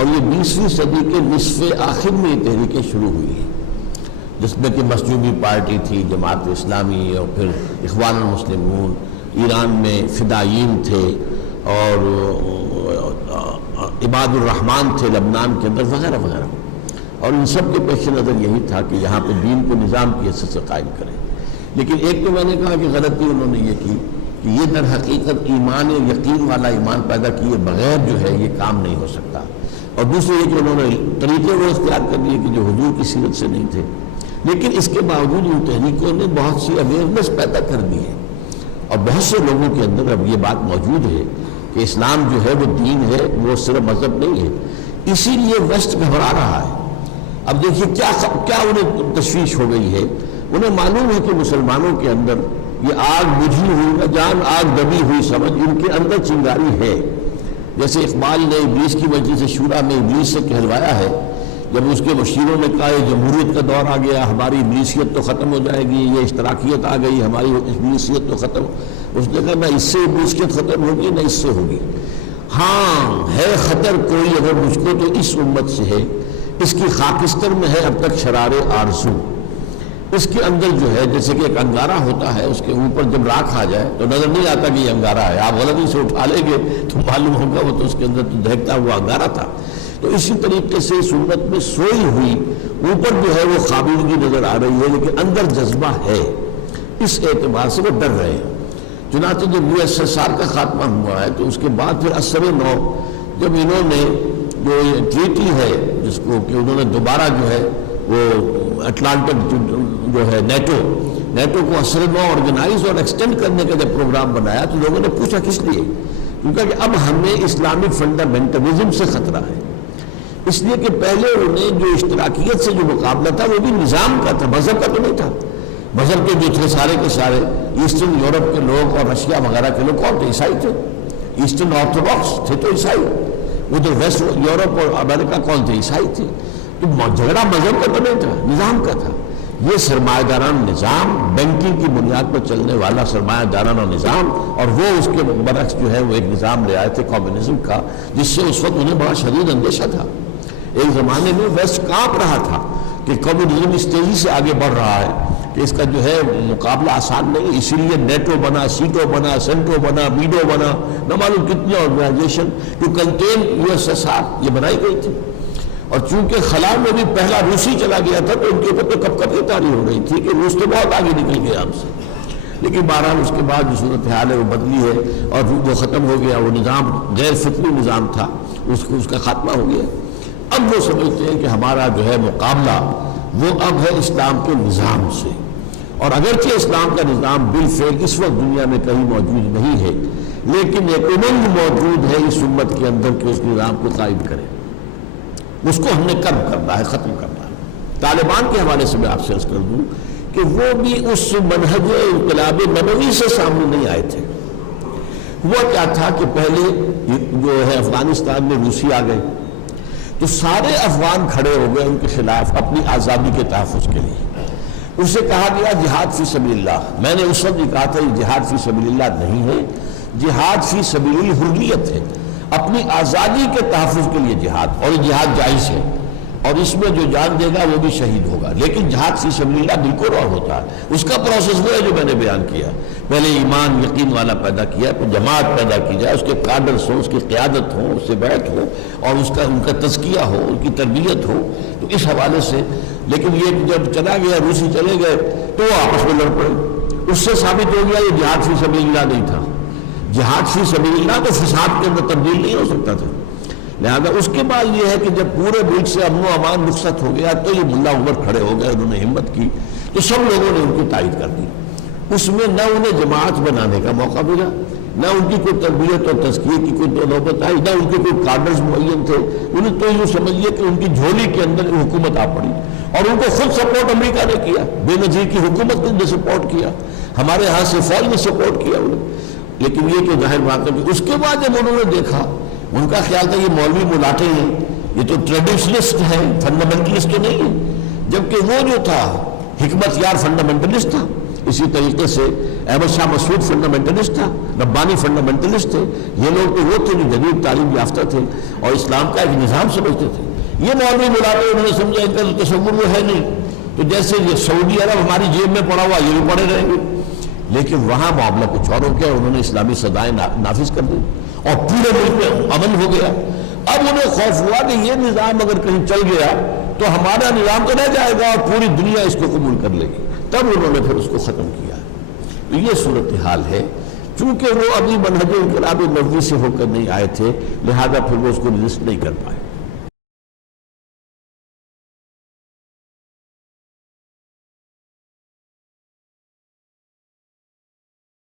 اور یہ 20ویں صدی کے نصف آخر میں یہ تحریکیں شروع ہوئی ہیں، جس میں کہ مظلومی پارٹی تھی، جماعت اسلامی، اور پھر اخوان المسلمون، ایران میں فدائیین تھے، اور عباد الرحمن تھے لبنان کے اندر، وغیرہ وغیرہ. اور ان سب کے پیش نظر یہی تھا کہ یہاں پہ دین کو نظام کی حیثیت سے قائم کریں. لیکن ایک تو میں نے کہا کہ غلطی انہوں نے یہ کی کہ یہ در حقیقت ایمان یقین والا ایمان پیدا کیے بغیر جو ہے یہ کام نہیں ہو سکتا. اور دوسرے یہ کہ انہوں نے طریقے وہ اختیار کر لیے کہ جو حضور کی سیرت سے نہیں تھے. لیکن اس کے باوجود ان تحریکوں نے بہت سی اویئرنیس پیدا کر دی ہے، اور بہت سے لوگوں کے اندر اب یہ بات موجود ہے کہ اسلام جو ہے وہ دین ہے، وہ صرف مذہب نہیں ہے. اسی لیے ویسٹ گھبرا رہا ہے. اب دیکھیے کیا انہیں تشویش ہو گئی ہے. انہیں معلوم ہے کہ مسلمانوں کے اندر یہ آگ بجھی ہوئی، جان آگ دبی ہوئی سمجھ ان کے اندر چنگاری ہے. جیسے اقبال نے ابلیس کی مجلس شورا میں ابلیس سے کہلوایا ہے، جب اس کے مشیروں نے کہا یہ جمہوریت کا دور آ گیا، ہماری ابلیسیت تو ختم ہو جائے گی، یہ اشتراکیت آ گئی، ہماری ابلیسیت تو ختم. اس نے کہا نہ اس سے ابلیسیت ختم ہوگی نہ اس سے ہوگی. ہاں ہے خطر کوئی اگر مجھ کو تو اس امت سے ہے، اس کی خاکستر میں ہے اب تک شرار آرزو. اس کے اندر جو ہے جیسے کہ ایک انگارہ ہوتا ہے، اس کے اوپر جب راکھ آ جائے تو نظر نہیں آتا کہ یہ انگارہ ہے. آپ غلطی سے اٹھا لیں گے تو معلوم ہوگا وہ تو اس کے اندر تو دہکتا ہوا انگارہ تھا. تو اسی طریقے سے اس امت میں سوئی ہوئی اوپر جو ہے وہ خابندگی نظر آ رہی ہے، لیکن اندر جذبہ ہے. اس اعتبار سے وہ ڈر رہے ہیں. چنانچہ جب USSR کا خاتمہ ہوا ہے تو اس کے بعد پھر اثر نو جب انہوں نے جو یہ ٹریٹی ہے جس کو کہ انہوں نے دوبارہ جو ہے وہ اٹلانٹک جو ہے نیٹو کو اثر نو آرگنائز اور ایکسٹینڈ کرنے کا جب پروگرام بنایا تو لوگوں نے پوچھا کس لیے؟ کیونکہ اب ہمیں اسلامک فنڈامنٹلزم سے خطرہ ہے. اس لیے کہ پہلے انہیں جو اشتراکیت سے جو مقابلہ تھا وہ بھی نظام کا تھا، مذہب کا تو نہیں تھا. مذہب کے جو تھے سارے کے سارے ایسٹرن یورپ کے لوگ اور رشیا وغیرہ کے لوگ کون تھے؟ عیسائی تھے. ایسٹرن آرتھوڈاکس تھے تو عیسائی. وہ تو ویسٹ یورپ اور امریکہ کون تھے؟ عیسائی تھے. تو جھگڑا مذہب کا تو نہیں تھا، نظام کا تھا. یہ سرمایہ دارانہ نظام، بینکنگ کی بنیاد پر چلنے والا سرمایہ دارانہ نظام، اور وہ اس کے برعکس جو ہے وہ ایک نظام لے آئے تھے کمیونزم کا، جس سے اس وقت انہیں بڑا شدید اندیشہ تھا. ایک زمانے میں ویسٹ کانپ رہا تھا کہ کمیونزم اس تیزی سے آگے بڑھ رہا ہے کہ اس کا جو ہے مقابلہ آسان نہیں. اسی لیے نیٹو بنا، سیٹو بنا، سینٹو بنا، میڈو بنا، نہ معلوم کتنی آرگنائزیشن ٹو کنٹین USSR یہ بنائی گئی تھی. اور چونکہ خلا میں بھی پہلا روسی چلا گیا تھا تو ان کے اوپر تو کب کب کی تاریخ ہو رہی تھی کہ روس تو بہت آگے نکل گیا ہم سے. لیکن بہرحال اس کے بعد جو صورتحال ہے وہ بدلی ہے اور وہ ختم ہو گیا. وہ نظام غیر فطری نظام تھا، اس کا خاتمہ ہو گیا. اب وہ سمجھتے ہیں کہ ہمارا جو ہے مقابلہ وہ اب ہے اسلام کے نظام سے. اور اگرچہ اسلام کا نظام بالفعل اس وقت دنیا میں کہیں موجود نہیں ہے، لیکن ایک امنگ موجود ہے اس امت کے اندر کہ اس نظام کو قائم کرے. اس کو ہم نے کم کرنا ہے، ختم کرنا ہے. طالبان کے حوالے سے میں آپ سے عرض کر دوں کہ وہ بھی اس منہج انقلاب نبوی سے سامنے نہیں آئے تھے. وہ کیا تھا کہ پہلے جو ہے افغانستان میں روسی آ گئے تو سارے افغان کھڑے ہو گئے ان کے خلاف اپنی آزادی کے تحفظ کے لیے. اسے کہا گیا جہاد فی سبیل اللہ. میں نے اس وقت یہ کہا تھا یہ جہاد فی سبیل اللہ نہیں ہے، جہاد فی سبیل الحریت ہے، اپنی آزادی کے تحفظ کے لیے جہاد. اور یہ جہاد جائز ہے اور اس میں جو جان دے گا وہ بھی شہید ہوگا. لیکن جہاد فی سبیل اللہ بالکل اور ہوتا ہے. اس کا پروسیس وہ ہے جو میں نے بیان کیا. پہلے ایمان یقین والا پیدا کیا، پھر جماعت پیدا کی جائے، اس کے کادرز ہوں، اس کی قیادت ہو، اس سے بیعت ہو، اور ان کا تزکیہ ہو، ان کی تربیت ہو. تو اس حوالے سے لیکن یہ جب چلا گیا روسی چلے گئے تو وہ آپس میں لڑ پڑے. اس سے ثابت ہو گیا یہ جہاد فی سبیل اللہ نہیں تھا. جہاد فی سبیل اللہ تو فساد کے اندر تبدیل نہیں ہو سکتا تھا. لہذا اس کے بعد یہ ہے کہ جب پورے ملک سے امن و امان رخصت ہو گیا تو یہ ملا عمر کھڑے ہو گئے، انہوں نے ہمت کی تو سب لوگوں نے ان کی تائید کر دی. اس میں نہ انہیں جماعت بنانے کا موقع ملا، نہ ان کی کوئی تربیت اور تزکیے کی کوئی نوبت آئی، نہ ان کے کوئی کارڈرز معین تھے. انہیں تو یوں سمجھیے کہ ان کی جھولی کے اندر حکومت آ پڑی اور ان کو خود سپورٹ امریکہ نے کیا، بے نظیر کی حکومت نے سپورٹ کیا، ہمارے ہاں سے فوج نے سپورٹ کیا انہیں. لیکن یہ کہ ظاہر بات ہے کہ اس کے بعد جب انہوں نے دیکھا ان کا خیال تھا یہ مولوی ملاٹے ہیں، یہ تو ٹریڈیشنلسٹ ہیں، فنڈامنٹلسٹ تو نہیں ہے. جبکہ وہ جو تھا حکمت یار فنڈامنٹلسٹ تھا. اسی طریقے سے احمد شاہ مسعود فنڈامنٹلسٹ تھا، ربانی فنڈامنٹلسٹ تھے، یہ لوگ تو وہ تھے جو جدید تعلیم یافتہ تھے اور اسلام کا ایک نظام سمجھتے تھے۔ یہ مولوی بلاتے انہوں نے سمجھا ان کا تو تصور وہ ہے نہیں، تو جیسے یہ سعودی عرب ہماری جیب میں پڑا ہوا یہ بھی پڑے رہیں گے، لیکن وہاں معاملہ کچھ اور ہو گیا، انہوں نے اسلامی سزائیں نافذ کر دی اور پورے ملک میں امن ہو گیا۔ اب انہیں خوف ہوا کہ یہ نظام اگر کہیں چل گیا تو ہمارا نظام تو رہ جائے گا اور پوری دنیا اس کو قبول کر لے گی، تب انہوں نے پھر اس کو ختم کیا۔ تو یہ صورتحال ہے، چونکہ وہ ابھی منہج انقلاب نبوی سے ہو کر نہیں آئے تھے، لہذا پھر وہ اس کو رجسٹ نہیں کر پائے۔